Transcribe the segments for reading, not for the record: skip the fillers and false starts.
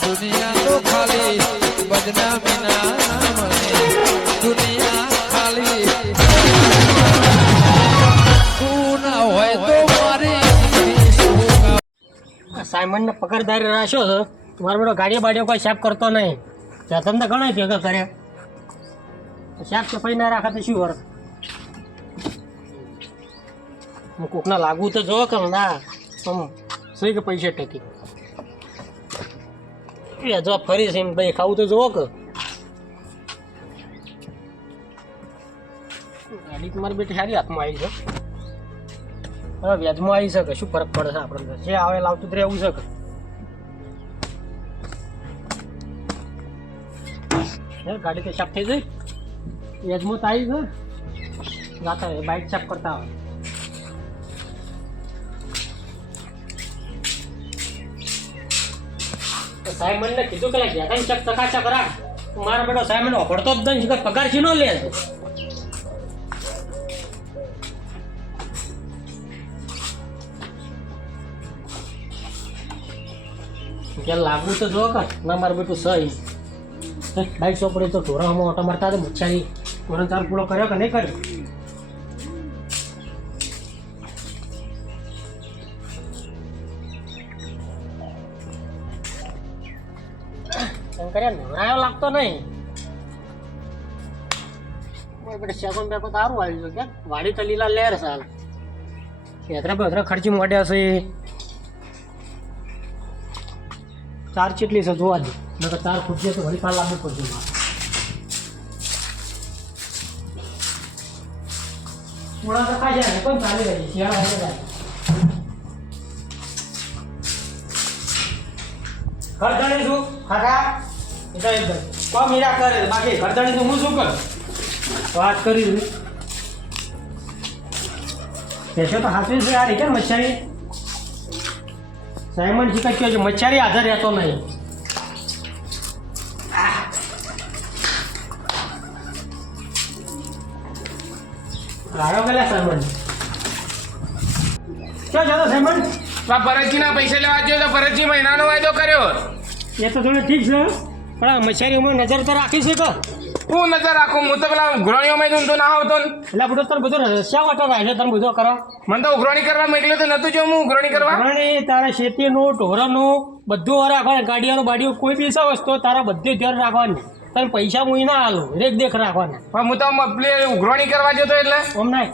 દુનિયા તો ખાલી બદનામી ના મને દુનિયા ખાલી તું ના હોય તો મારી સાયમન ને પગારદારી રાખ્યો છે મારો બેટો ગાડીઓ બાડીઓ કોઈ સાફ કરતો નહીં જતન તો ઘણા ભેગા કરે સાફ સફાઈ ના રાખે તો શું વર્ક હું કોકના લાગવું તો જોવો કે ના આમ સહી કે પૈસા ટકી એ જો ફરી છે એમ ભાઈ ખાવું તો જોવો કે ગાડી તમારી બેટી સારી હાથમાં આવી છે હવે વ્યાજમાં આવી શકે શું ફરક પડે છે આપણે જે આવે લાવતું જ રહેવું છે કે ગાડી તો સાફ થઈ જાય વ્યાજમાં તો આવી છે જાતા હોય બાઇક સાફ કરતા હોય સાહેબ મને કીધું કે જ્યાં ચક ચકાચક રાખ મારા બેટો સાહેબ મને ઓફરતો જ નહીં પગાર છે નો લે ક્યાં લાગવું તો જો કર ના મારું બેટું સહી બાઈક ચોપડે તો ઢોરામાં ઓટો મારતા હતા મચ્છારી ધોરણ 4 પૂરો કર્યો કે નહીં કર્યો શંકરિયા નવરાયો લાગતો નહીં બેટા સેકન્ડ પેપર સારું આવ્યું છે ક્યાં વાડી તો લીલા લહેર સાલ એતરા ખર્ચી મોડ્યા છે ચાર ચેટલી છે જોવા દે નકર 4 ખુરશીઓ તો વળી પાલ લાવવું પડશે થોડા તો ખાઈ જાય પણ ચાલી રહી શિયાળા જાય ખરદાણી શું ખાટા એટલે કોમ મીરા કરે બાકી ખરદાણી તો હું શું કર વાત કરી દઉં પેશો તો હાથવી છે યાર કેમ મચ્છારી સાયમન શીખા કહ્યું છે મચ્છારી હાજર રહેતો નહીં આવ્યો ગયેલા સાયમન ક્યાં જતો સાયમન ભરતજીના પૈસા લેવા જોઈએ તો ભરતજી મહિનાનો વાયદો કર્યો એ તો થોડું ઠીક છે પણ આ મચ્છારીઓમાં નજર તો રાખી છે કે હું નજર રાખું હું તો પેલા ઉઘરાણીઓમાં તો ના આવતો ને એટલે બધું તને બધું રસ્યા વાટો રાખે તને બધો કરો મને તો ઉઘરાણી કરવા મોકલ્યો તો નતું જો હું ઉઘરાણી કરવા ઉઘરાણી તારા શેતીનું ઢોરાનું બધું રાખવાનું ગાડીઓનું બાડીઓ કોઈ બી વસ્તુ તારા બધું ધ્યાન રાખવાની તને પૈસા મુઈ ના હાલું રેખ દેખ રાખવાના પણ હું તો ઉઘરાણી કરવા જતો એટલે ઓમ ના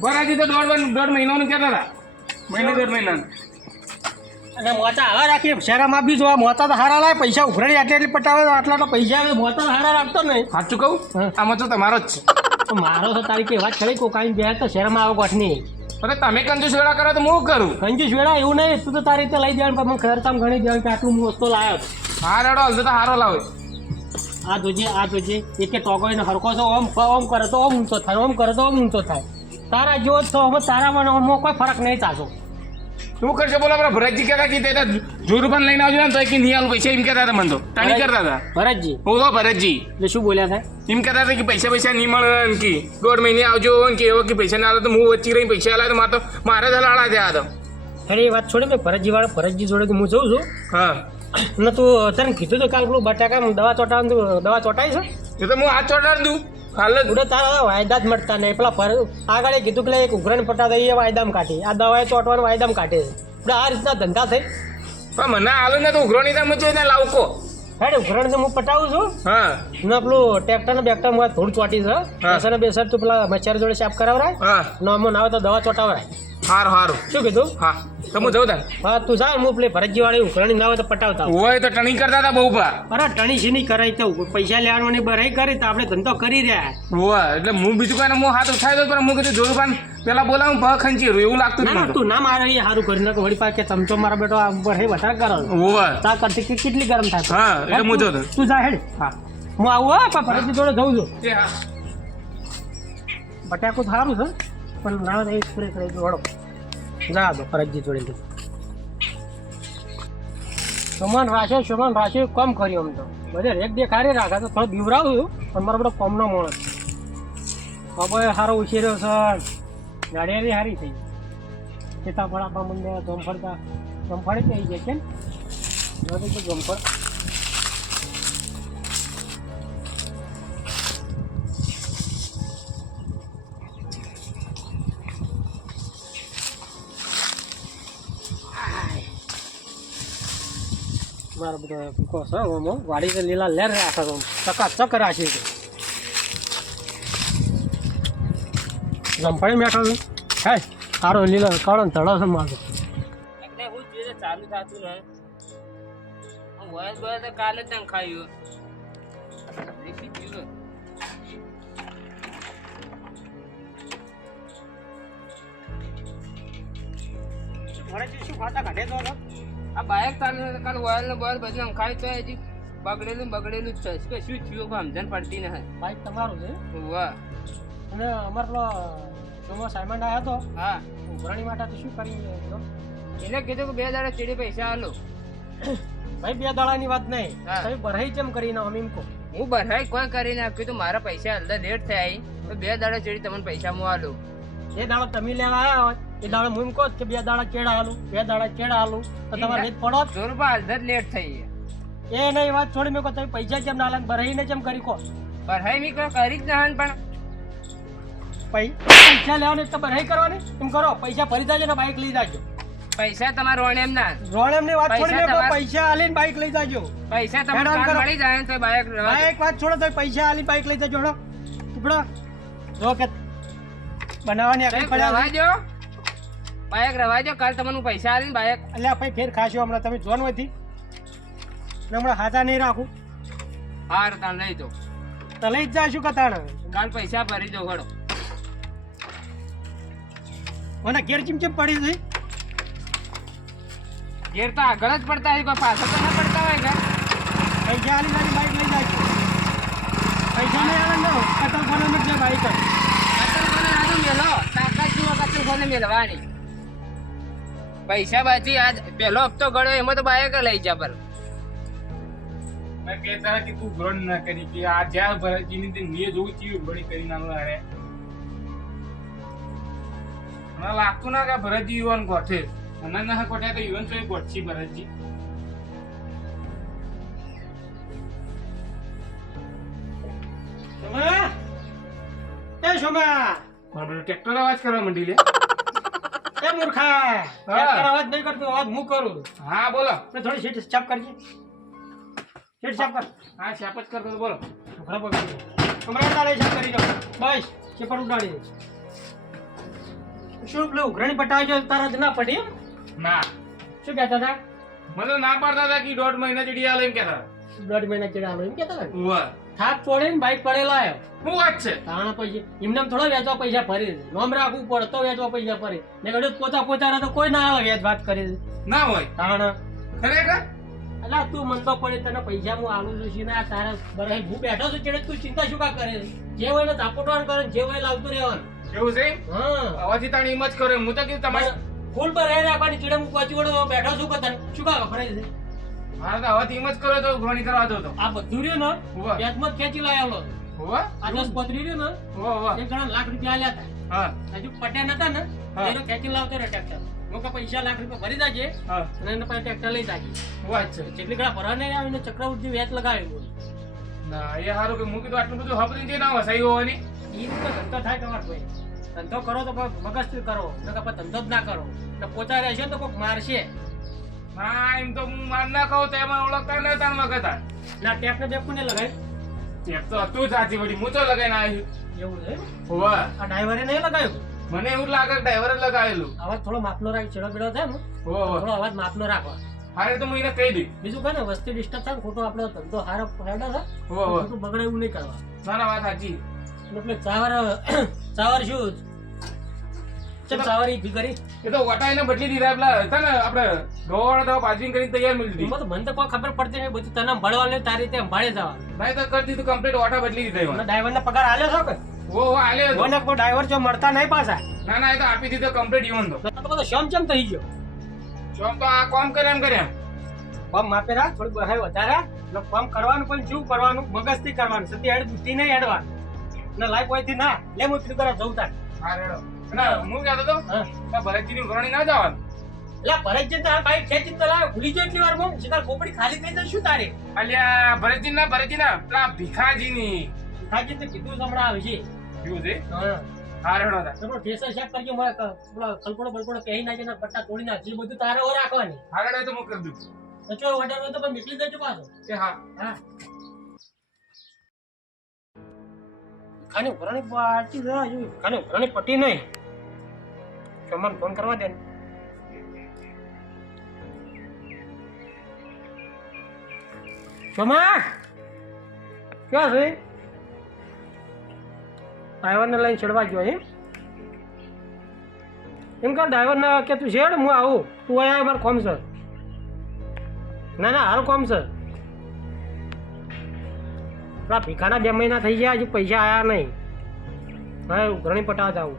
બરાજી તો દોઢ મહિનાનું કહેતા હતા દોઢ મહિનાનું અને મોતા હારા રાખીએ શહેરમાં બી જોવા મોતા તો હારા લાવે પૈસા ઉઘરાણી આટલી પટાવે આટલા તો પૈસા મોતા હારા રાખતો નહીં સાચું કહું આમાં તો તમારો જ છે મારો તો તારી કે વાત ખરી કોકાઈ બે તો શહેરમાં આવો ગોઠની અરે તમે કંજૂસ વેળા કરો તો હું કરું કંજૂસ વેળા એવું નહીં તું તો તારી રીતે લઈ દેવાનું પણ મને ખર્ચામાં ઘણી દેવાનું કે આટલું હું વસ્તુ લાવ્યો હા રેડો હલતો તો હારો લાવે આ જોજે એકે ટોકોઈને હરકો છો ઓમ કરે તો ઓમ ઊંચો થાય ઓમ કરે તો ઓમ ઊંચો થાય તારા જેવો જ છો હવે તારામાં ઓમમાં કોઈ ફરક નહીં ચાલતો શું કરશે બોલો આપણા ભરતજી કહેતા કે જોરુપાન લઈને આવજો ને તો એક નહીં આવું પૈસા એમ કહેતા હતા મને તો તાણી કરતા હતા ભરતજી બોલો ભરતજી એટલે શું બોલ્યા હતા એમ કહેતા હતા કે પૈસા નહીં મળે ને કે દોઢ મહિને આવજો ને કે એવો કે પૈસા ના આવે તો હું વચ્ચે રહીને પૈસા આલે તો મારે જ હલાડા થયા હતા અરે એ વાત છોડે મેં ભરતજી જોડે હું જઉં છું હા ને તું તને કીધું તો કાલ પેલું બટાકા દવા ચોટાઈ છે એ તો હું હાથ ચોટાડી દઉં હાલ જ ઉડે તારા વાયદા જ મળતા નહીં પેલા આગળ કીધું કે એક ઉઘરાણી પટા દઈએ વાયદામાં કાઢી આ દવાએ ચોટવાનું વાયદામાં કાઢે છે આ રીતના ધંધા થઈ પણ મને હાલો ને તો ઉઘરાણી તમે જોઈને લાવકો હેડે ઉઘરાણી તો હું પટાવું છું હા ને પેલું ટ્રેક્ટર ને બેક્ટર માં થોડું ચોટી છે બેસર બેસર તું પેલા મચ્છર જોડે સાફ કરાવરાય હા નોમો ના આવે તો દવા ચોટાવરાય સારું શું કીધું હા તો હું જઉં તાર હા તું જા હું પેલી ભરતજી વાળી ઉઘરાણી ના હોય તો પટાવતા હોય તો ટણી કરતા હતા બહુ પા અરે ટણી શી નહીં કરાય તો પૈસા લેવાની બરાઈ કરી તો આપણે ધંધો કરી રહ્યા હોય એટલે હું બીજું કઈ હું હાથ ઉઠાવી દઉં પણ હું કીધું જોરુપાન પેલા બોલાવું પગ ખંચી રહ્યું એવું લાગતું ના તું ના મારે એ સારું કરી નાખ વળી પાસે ચમચો મારા બેટો ઉપર હે વધારે કરો હોય તા કરતી કેટલી ગરમ થાય હા એટલે હું જોતો તું જા હેડ હા હું આવું હા પણ ભરતજી જોડે જઉં છું હા બટાકું સારું છે પણ ના એક સ્પ્રે કરી દો જા દો ભરતજી જોડે સમાન રાશે કમ કર્યું આમ તો બધે રેક દેખાડી રાખે તો થોડો બીવરાવું છું પણ મારો બધો કમનો માણસ હવે સારો ઉછેર્યો છે ગાડી સારી થઈ સીતાફળ આપવા મંડ્યા જમફળી થઈ જાય કેમ જોડે તો જમ્પર મારો બધો પીકો છે ઓમો વાડી તો લીલા લેર રાખે તો ચકાચક રાખી છે જમ્પડી મેઠો હે સારો લીલો કાળો ને ધડો છે મારો એટલે હું જે ચાલુ થતું ને વયસ વયસ તો કાલે જ ખાયું દેખી ગયું શું ખાતા કાઢે તો આ બાઇક ચાલુ કાલે વયલ ને બોયલ બધું ખાય તો હજી બગડેલું બગડેલું જ છે કે શું થયું કોઈ સમજણ પડતી નહીં બાઈક તમારું છે વાહ અને અમારે પેલો શોમાં સાયમન આવ્યો હતો હા ઉઘરાણી માટે તો શું કરી એને કીધું કે 2 દાડા ચીડી પૈસા આલો ભાઈ 2 દાડાની વાત નહીં હા. તમે ભરાઈ કેમ કરીને અમે એમ કહો હું ભરાઈ કોઈ કરીને આપ્યું તો મારા પૈસા અંદર લેટ થાય તો 2 દાડા ચીડી તમને પૈસા હું આલું એ દાડો તમે લેવા આવ્યા હોય એ દાડો હું એમ કહો કે 2 દાડા ચેડા આલું 2 દાડા ચેડા આલું તો તમારે લેટ પડો જ. 100 રૂપિયા અડધા જ લેટ થઈ એ નહીં વાત છોડી મેં કહો તમે પૈસા કેમ ના લે ભરાઈને કેમ કરી કહો ભરાઈ મી કોઈ કરી જ ના પણ પૈસા લેવાની તો ભરાઈ કરવાની એમ કરો પૈસા ભરી જાજો ને બાઈક લઈ જાજો પૈસા તમારા રોણ એમ ના રોણેમની વાત છોડી મેં કહો તમારે- પૈસા આલીને બાઈક લઈ જાજો પૈસા તમને હેરાન કાલ કરો. મળી જાય ને તો બાઇક બાઈક વાત છોડો તો પૈસા આલી બાઈક લઈ જાજો હળો ઉપડો જો કે બનાવવાની આગળ પડ્યા રવા દો બાઇક રવા દો કાલ તમને હું પૈસા આલીને બાઇક એટલે આ ભાઈ ફેર ખાશો હમણાં તમે જોન હોયથી ને હમણાં હાથા નહીં રાખું હાર તાણ લઈ દો તો લઈ જ જાશું કતાણ કાલ પૈસા ભરી દો ઘડો મને ઘેર ચીમચીમ પડી હતી ઘેર તો આગળ જ પડતા હોય પણ પાછળ તો ના પડતા હોય કે પૈસા આલી મારી બાઈક લઈ જાજો પૈસા નહીં આવે ને કતલ ફોન એટલે બાઈક જ. કતલ કોને આનું મેલો તાકાત જુઓ કતલ કોને મેલવાની પૈસા બાજી આજ પહેલો હપ્તો ગળ્યો એમાં તો બાઇક લઈ જા પર મેં કહેતા કે તું ગ્રહણ ના કરી કે આ જ્યાં ભરતજીની તે મેં જોઉં ચીયું ઘણી કરી નાનું અરે મને લાગતું ના કે ભરતજી યુવાન ગોઠે મને ના ગોઠે તો યુવાન તો ગોઠછી ભરતજી શોમા એ શોમા મારો બધો ટ્રેક્ટર અવાજ કરવા માંડી લે એ મૂર્ખા ટ્રેક્ટર અવાજ નહીં કરતો અવાજ હું કરું હા બોલો તો થોડી સીટ ચાપ કરજે સીટ ચાપ કર હા શાપ જ કરતો તો બોલો બરાબર હમણાં તારે ચાપ કરી દો બસ ચેપર ઉડાડી દે શું પેલું ઉઘરાણી પટાવી જો તારા જ ના પડી એમ? ના શું કહેતા હતા મને તો ના પાડતા હતા કે 1.5 મહિના જેડી આલે એમ કહેતા 1.5 મહિના ચેડા આવે એમ કહેતા હતા ઉવા થાક છોડીને બાઈક પડેલા આવ્યો હું વાત છે તાણા પછી એમને થોડો વેચવા પૈસા ભરી દે નોમ રાખવું પડે તો વેચવા પૈસા ભરી ને કડું પોતા પોતા તો કોઈ ના આવે વેચ વાત કરી દે ના હોય તાણા ખરેખર અલા તું મન તો પડે તને પૈસા હું આલું છું ને આ તારા બરાબર હું બેઠો છું ચેડે તું ચિંતા શું કા કરે છે? જે હોય ને ઝાપટવાનું કરે જે હોય લાવતું રહેવાનું એવું છે હા અવાજથી તાણી એમ જ કરે હું તો કીધું તમારે ફૂલ પર રહી રાખવાની ચેડે હું પહોંચી વળો બેઠો છું કે તને શું કા વપરાય છે મારે તો અવાજ એમ જ કરે તો ઘણી કરવા દો તો આ બધું રહ્યું ને ઉવા વ્યાજમાં જ ખેંચી લાયેલો ઉવા આ 10 પતરી રહ્યું ને ઉવા ઉવા એક જણા લાખ રૂપિયા આલ્યા હતા હા હજુ પટ્યા નતા ને હા. એનો ખેંચી લાવતો રહે ટ્રેક્ટર હું કે પૈસા લાખ રૂપિયા ભરી જાજે હા અને એને પછી ટ્રેક્ટર લઈ જાજે વાત છે જેટલી ઘણા ભરવા નહીં આવીને ચક્રવૃદ્ધિ વ્યાજ લગાવ્યું ના એ હારું કે હું કીધું આટલું બધું હપરી જે ના વસાઈ હોવાની એ રીતે ધંધો થાય તમારે ભાઈ ધંધો કરો તો મગજથી કરો નકર પછી ધંધો જ ના કરો તો પોતા રહેશે ને તો કોઈક મારશે ના એમ તો હું માર ના કહું તો એમાં ઓળખતા ન તાર માં કહેતા ના ટેપને બેપ કોને લગાય ટેપ તો હતું સાચી વળી હું તો લગાઈને આવ્યું એવું છે હોવા આ ડ્રાઈવરે નહીં લગાવ્યું મને એવું લાગે કે ડ્રાઈવરે જ લગાવેલું અવાજ થોડો માપનો રાખ ચેડો બેડો થાય ને હોવા થોડો અવાજ માપનો રાખવા હારે તો હું એને કહી દઈ બીજું કઈ ને વસ્તી ડિસ્ટર્બ થાય ને ખોટો આપણો ધંધો હારો હેડો છે હોવા હોવા ખોટું બગડે એવું નહીં કરવા ના ના વાત સાચી એટલે ચાવર શું ચમ ચાવર ઈ કરી એ તો વટાઈને બદલી દીધા પેલા હતા ને આપણે ગોવાળા દવા પાર્કિંગ કરીને તૈયાર મળી દીધી એમાં તો મને તો કોઈ ખબર પડતી નહીં બધું તને ભળવાનું તારી રીતે સંભાળે જવા ભાઈ તો કરી દીધું કમ્પ્લીટ વાટા બદલી દીધા એમાં ડ્રાઈવરને પગાર આલ્યો છો કે ઓ આલે હતો. મને કોઈ ડ્રાઈવર જો મળતા નહીં પાછા ના ના એ તો આપી દીધો કમ્પ્લીટ ઈવન તો તો બધો શમ થઈ ગયો જોમ તો આ કામ કરે એમ પંપ માપે રાખ થોડું બહાર વધારે એટલે પંપ કરવાનું પણ શું કરવાનું મગજથી કરવાનું સતી હેડ બુદ્ધિ નહીં હેડવાનું ને લાઈફ હોયથી ના લે હું પીલું કરવા જવું તાર હા રેડો ના હું કહેતો તો હા કે ભરતજીની ઉઘરાણી ના જવાનું એટલે ભરતજી તારા બાઈક ખેંચીને તો લાવ્યો. ભૂલી ગયો એટલી વારમાં? સીધા ખોપડી ખાલી થઈ જાય શું તારે? અલ્યા ભરતજી ના પેલા ભીખાજીની ખાજી તો કીધું હમણાં આવશે. શું છે હા. હા રેડો તા તો ઠેસર શેક કરજો, મને પેલો ખલકોડો બલકોડો પહેરી નાખે ને પટ્ટા તોડી નાખજે. એ બધું તારે ઓર રાખવાની. હા રેડો તો હું કરી દઉં તો ચો ઓર્ડર હોય તો પણ નીકળી દેજો પાછો. કે હા હા. ખાને ભરાણી પાર્ટી જરા જો ખાને ભરાણી પટી નહીં. ચમન ફોન કરવા દે ને. ચમા ક્યાં છે? ડ્રાઈવરને લઈને ચડવા ગયો એમ કહો ડ્રાઈવરને કે તું છેડ હું આવું, તું અહીંયા મારે કોમ છે. ના ના હારું કોમ છે. પેલા ભીખાના 2 મહિના થઈ ગયા, હજુ પૈસા આવ્યા નહીં. હવે ઘણી પટાવા જાવું.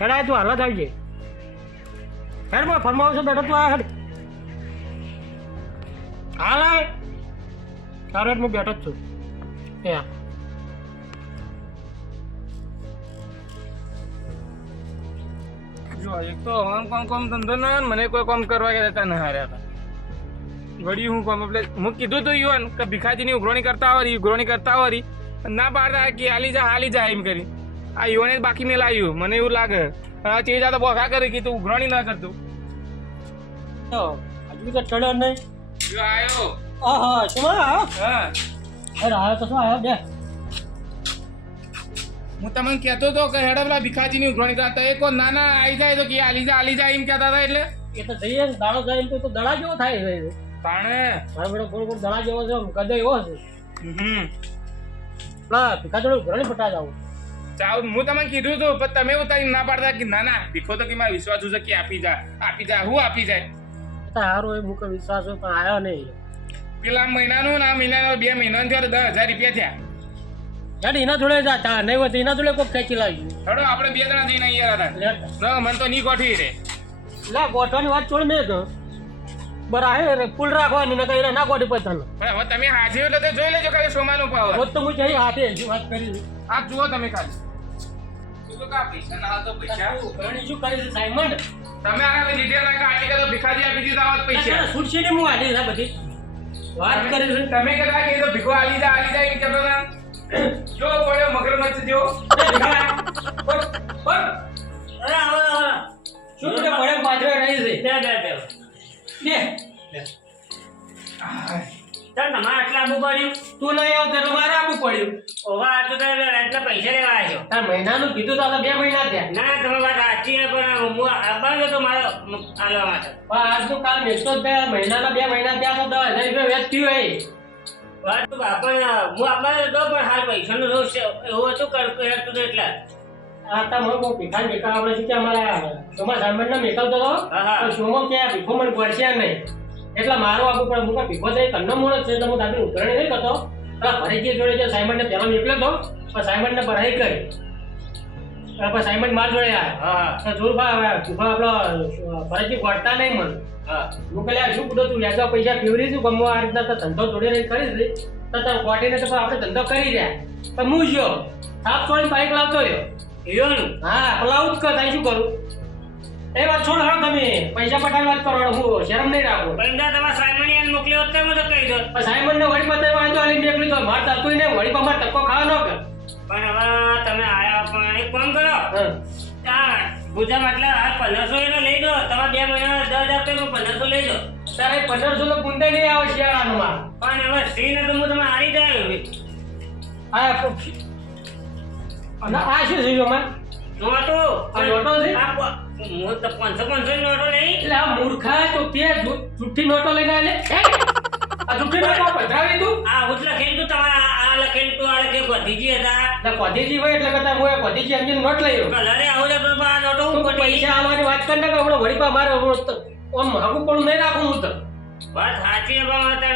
હેડાય તું હાલત આવજે. હેડ બોલ ફરમાવ છે બેઠો તું આ હેડ. હાલ આય તારો હેડ હું બેઠો જ છું. એ હા જો એક તો કોમ ધંધો ના મને કોઈ કામ કરવા ગયા હતા ન હાર્યા હતા. વળી હું કામ એટલે હું કીધું તું યુવાન કે ભીખાજીની ઉઘરાણી કરતા આવરી ના પાડતા કે હાલી જા એમ કરી. આ યુવાને બાકી મેં લાવ્યું મને એવું લાગે. ચેજા તો બોખા કરી કે તું ઉઘરાણી ના કરતું. તો હજુ તો ચડ્યો નહીં. જો આયો આહા શું આવ્યો? હા અરે આવ્યો તો શું આવ્યો બે. હું તમને કહેતો હતો કે હેડા પેલા ભીખાજીની ઉઘરાણી કરતા એ કોઈ નાના આવી જાય તો કે હાલી જા એમ કહેતા હતા. એટલે એ તો જઈએ ને દાડો જાય તો દડા જેવો થાય છે. તાણે મારો બેટો ગોળ ગોળ દડા જેવો છે, કદે એવો છે. પેલા ભીખા જોડે ઘણી પટા જાવું. ચાવ હું તમને કીધું હતું પણ તમે ઉતારી ના પાડતા કે ના ભીખો તો કે મારા વિશ્વાસ છે કે આપી જા હું આપી જાય. સારો એ મુકે વિશ્વાસ હોય પણ આવ્યો નહીં. પેલા મહિનાનું ના મહિનાનો 2 મહિનાનું થયો 10,000 રૂપિયા થયા. યાર એના જોડે જા નહીં હોય તો એના જોડે કોઈ ખેંચી લાવી. હડો આપણે 2 જણા જઈને અહીંયા હતા. મને તો ની ગોઠવી રે. લે ગોઠવાની વાત છોડ મેં તો બરાબર ફૂલ રાખવાની નકર એને ના ગોઠી પતાનો. હવે તમે હાજર એટલે તો જોઈ લેજો કે સોમાનો પાવર. રોજ તો હું જઈ હાથે હજી વાત કરી. આપ જુઓ તમે ખાલી તું તો કા પૈસા ના હાલ તો પૈસા ઘણી શું કરી છે સાઈમંડ? તમે આને ડિટેલ ના કાઢી કે તો ભીખાજી આપી દીધા હોત પૈસા. સુરશીને હું આલી છે બધી વાત કરી છે. તમે કહેતા કે તો ભીખો આલી જા એમ કહેતો હતા. જો પડ્યો મગરમચ્છ જો. અરે આવા શું તે પડે પાછળ રહી છે. બે ચાલ તમારે આટલા આબુ પડ્યું, તું નહીં આવતો તો મારે આબુ પડ્યું. ઓવા આ તો એટલા પૈસા લેવા આવ્યો. તાર મહિનાનું કીધું તો 2 મહિના થયા. ના તમે વાત સાચી છે પણ હું આવવાનો તો મારો આલવા માટે. પણ આજનું કામ એકતો જ થયા, મહિનાના 2 મહિના થયા તો 10,000 રૂપિયા વેચ થયું હોય. વાત તો પણ હું આવવાનો હતો પણ હાલ પૈસાનું રોજ એવું હતું કરતું એટલા. આ તો મને ભીખા ભીખા આપણે શું કે અમારા સોમા સાંભળને મેકવતો હતો તો સોમો કે ભીખો મને પડશે નહીં એટલે મારો આપું પણ હું ભીખો થઈ કંડો મોડો છે એટલે હું તારી ઉઘરાણી નહીં કરતો. પેલા ભરીજી જોડે જે સાયમંડને પહેલા નીકળ્યો હતો પણ સાયમંડને ભરાઈ કરી પછી સાયમંડ માર જોડે આવ્યા. જોરભાઈ ભીખો આપણો ભરીજી ગોળતા નહીં મને. હું કહે શું કીધું તું વ્યાજવા પૈસા પીવરી છું ગમો આ રીતના તો ધંધો જોડે રહી કરી તો તમે ગોટીને તો આપણે ધંધો કરી રહ્યા પણ હું જો સાપ છોડીને બાઈક લાવતો રહ્યો. હા પેલા આવું જ કર શું કરું એ વાત છોડ હા તમે પૈસા પટાવી વાત કરો હું શરમ નહીં રાખું. તમારા સાયમન મોકલ્યો હોત તો કહી દો. સાયમન ને વળી પતાવી વાંધો આલી નીકળી તો માર તકું ને વળી પર માર તક્કો ખાવા ન કર. પણ હવે તમે આયા પણ એક કામ કરો આ ગુજામ આટલા 1500 એને લઈ દો. તમારા 2 મહિના 10,000 રૂપિયા 1500 લઈ દો. તારે 1500 તો ગુંડે નહીં આવે શિયાળાનું માં. પણ હવે સ્ત્રીને તો હું તમે હારી જાય. આ શું છે man? નોટો આ નોટો છે આ હું તો 500 નોટો નહીં એટલે આ મૂર્ખા તો તે જુઠ્ઠી નોટો લઈને આલે આ જુઠ્ઠી નોટો પધરાવી તું આ ઉત લખેલ તું તમારા આ લખેલ તું આ લખે કોધીજી હતા એટલે કોધીજી હોય એટલે કતા હું કોધીજી અંજન નોટ લઈયો કલરે આવો લે પણ આ નોટો હું પૈસા આવવાની વાત કર ને કે આપણો વળી પા મારે ઓમ હગું પડું નહીં રાખું હું તો વાત સાચી છે પણ તને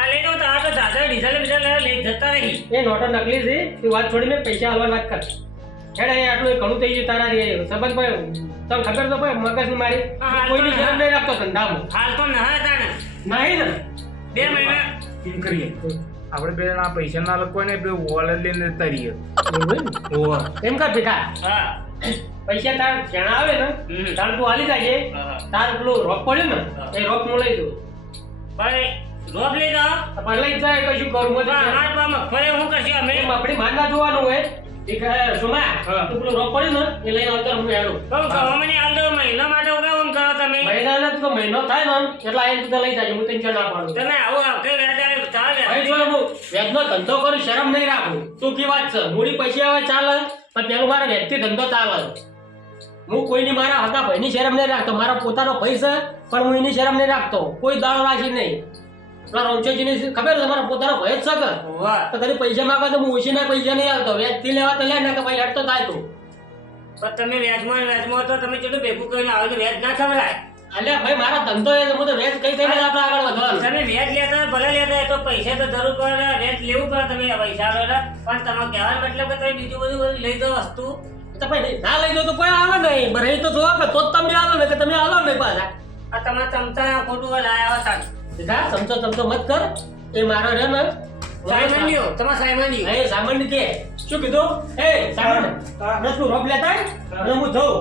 આ લઈ દો તો આ તો દાદા ડીઝલ લઈ જતા રહી એ નોટો નકલી છે તું વાત છોડીને પૈસા આલવાની વાત કર. હેડા એ આટલું ઘણું થઈ ગયું તારા સંબંધ ભાઈ તને ખબર તો ભાઈ મગજની મારી કોઈની શરમ નહીં રાખતો ધંધામાં હાલ તો ના હતા ને નહીં ને 2 મહિના એમ કરીએ આપણે પેલા ના પૈસા ના લોકો ને બે વોલેટ લઈને તરીએ એમ કર ભીખા હા પૈસા તાર જણા આવે ને હમ. તાર તું હાલી જાય હા. તાર પેલું રોપ પડ્યું ને હા. એ રોપ હું લઈ દઉં પણ રોપ લઈ જાઓ પણ લઈ જાય કશું કરું પણ અમાર તો મગફળી હું કરશું અમે આપણી માંદા જોવાનું હોય એ કહે સોમા હા. તું પેલું રોપ પડ્યું ને એ લઈને આવતો હું હેડું કહું કહો મને હાલ દો મહિના માટે હું કેમ કરો તમે મહિનાના તો મહિનો થાય ને એટલા આઈને તું લઈ જાય હું તને ક્યાં ના પાડું તમે આવું આવકે વ્યાજારે ચાલે ભાઈ જો હું વેજનો ધંધો કરું શરમ નહીં રાખું શું કી વાત છે મૂડી પૈસા આવે ચાલે પણ પેલું મારે વેજથી ધંધો ચાલે હું કોઈની મારા હતા ભાઈની શરમ નહીં રાખતો મારો પોતાનો ભાઈ છે પણ હું એની શરમ નહીં રાખતો કોઈ દાડો રાખી નહીં પેલા રમચોજીની ખબર છે મારો પોતાનો ભાઈ જ છે કે વાહ તો તારી પૈસા માંગે તો હું ઓછીના પૈસા નહીં આવતો વેજથી લેવા તો લે ને કે ભાઈ હેડતો થાય તું પણ તમે વ્યાજમાં તો તમે કેટલું ભેગું કરીને આવો તો વ્યાજ ના ખવડાય અલ્યા ભાઈ મારો ધંધો એ છે, હું તો વેજ કઈ કઈને આપણે આગળ વધવાનું તમે વ્યાજ લેતા હોય, ભલે લેતા હોય તો પૈસા તો જરૂર પડે વ્યાજ લેવું પડે તમે પૈસા લો પણ તમે કહેવાનો મતલબ કે તમે બીજું બધું લઈ દો વસ્તુ તો ભાઈ ના લઈ દો તો કોઈ આવે નહીં પણ એ તો જોવા કે તો જ તમે આવો ને કે તમે આવો નહીં પાછા આ તમે ચમચા ખોટું લાયા હતા સીધા ચમચો મત કર એ મારો રહ્યો ને સાયમન્યો તમારા સાયમન્યો એ સામાન્ય કે શું કીધું એ સામાન્ય રસ નું રોપ લેતા અને હું જઉં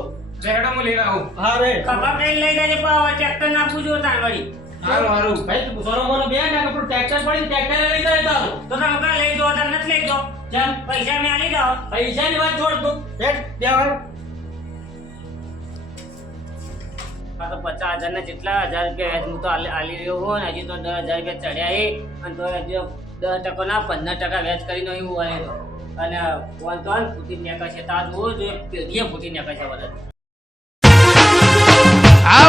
રેડા હું લઈને આવું હા રે કબાબ લઈ જાય પણ ટ્રેક્ટર નાખવું જોઈએ તાર વળી હારું હારું ભાઈ તું સોનો મોનો બે ને કે ટ્રેક્ટર પડી ટ્રેક્ટર લઈ જાય તો તો તમે કાં લઈ દો તમે નથી લઈ દો જેમ પૈસા મેં આલી દો પૈસાની વાત છોડ તું હેડ દેવા આ તો 50,000 ના જેટલા 1000 રૂપિયા વ્યાજ હું તો આલી રહ્યો હોઉં ને હજી તો 10,000 રૂપિયા ચડ્યા એ અને તો હજી 10% ના 15% વ્યાજ કરીને હું વાળે તો અને વન તો ફૂટી નીકળશે તાર જોવો જોઈએ પેઢીએ ફૂટી નીકળશે બધા આ